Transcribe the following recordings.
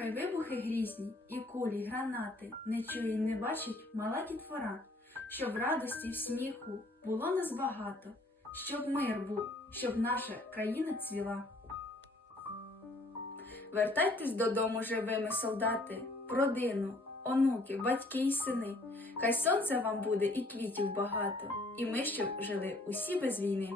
Хай вибухи грізні і кулі, гранати не чує, й не бачить мала дітвора, щоб радості, в сміху було нас багато, щоб мир був, щоб наша країна цвіла. Вертайтесь додому живими, солдати, родину, онуки, батьки й сини. Хай сонця вам буде і квітів багато, і ми щоб жили усі без війни.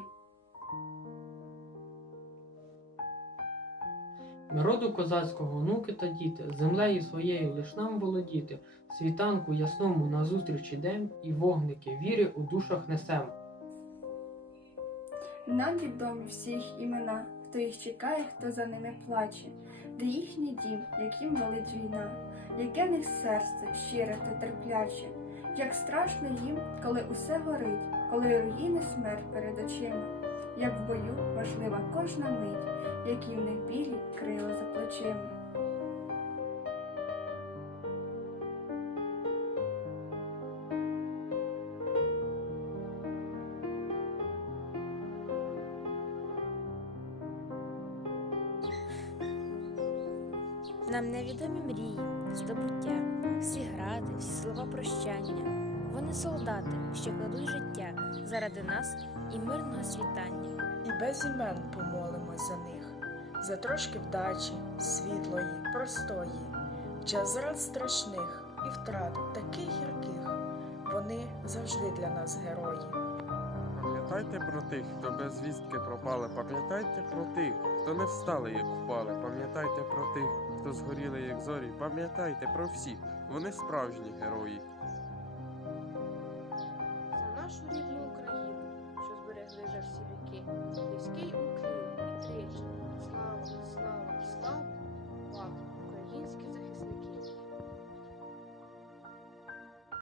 Народу козацького, онуки та діти, землею своєю лиш нам володіти, світанку ясному назустріч ідем, і вогники віри у душах несем. Нам відомі всі їх імена, хто їх чекає, хто за ними плаче, де їхній дім, яким болить війна, яке них серце щире та терпляче, як страшно їм, коли усе горить, коли руїни смерть перед очима, як в бою важлива кожна мить, які в них білі крила за плечима. Нам невідомі мрії, здобуття, всі гради, всі слова прощання. Вони солдати, що кладуть життя заради нас і мирного світання. І без імен помолимось за них, за трошки вдачі, світлої, простої, в час зрад страшних і втрат таких гірких, вони завжди для нас герої. Пам'ятайте про тих, хто без звістки пропали, пам'ятайте про тих, хто не встали, як впали, пам'ятайте про тих, хто згоріли, як зорі, пам'ятайте про всіх, вони справжні герої. За нашу рідну